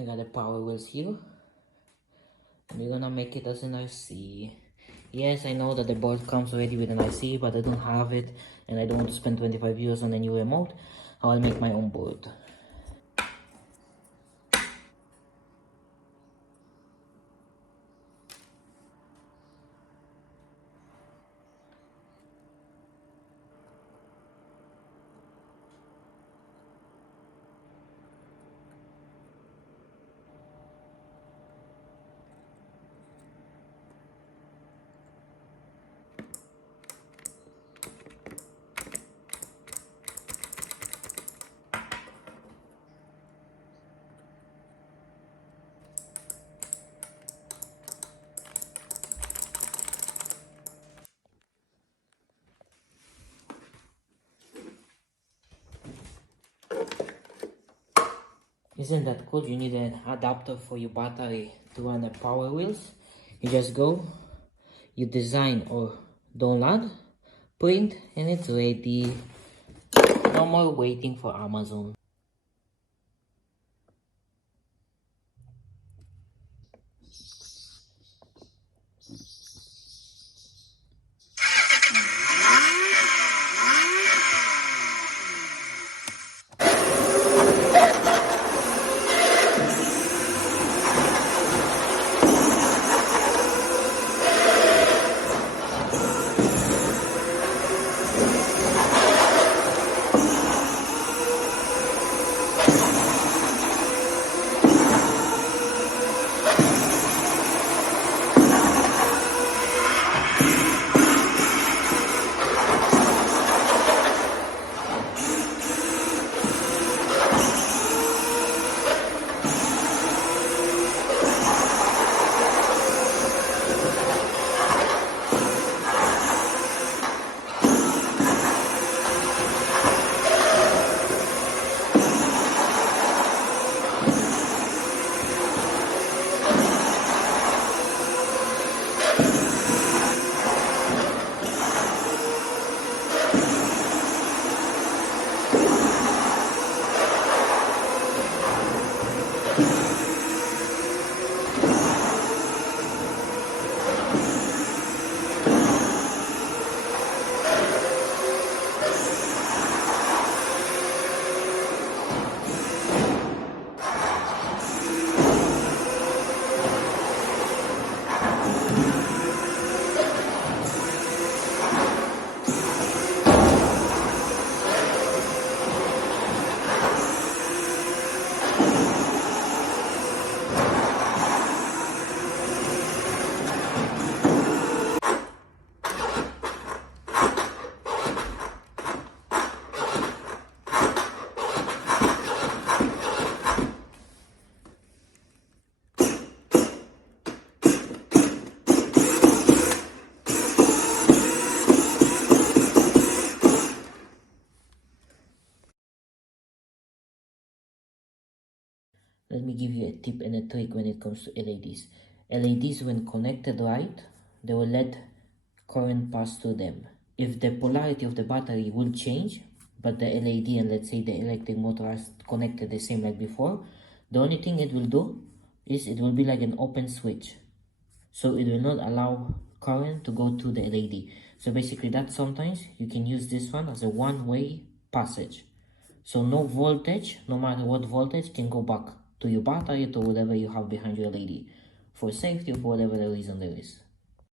I got the power wheels here. We're gonna make it as an IC. Yes, I know that the board comes already with an IC, but I don't have it, and I don't want to spend 25 euros on a new remote. I'll make my own board. Isn't that cool? You need an adapter for your battery to run the power wheels. You just go, you design or download, print, and it's ready. No more waiting for Amazon. Let me give you a tip and a trick when it comes to LEDs. LEDs, when connected right, they will let current pass through them. If the polarity of the battery will change, but the LED and let's say the electric motor are connected the same like before, the only thing it will do is it will be like an open switch. So it will not allow current to go through the LED. So basically that sometimes you can use this one as a one-way passage. So no voltage, no matter what voltage, can go back to your battery, to whatever you have behind your LED, for safety or for whatever the reason there is.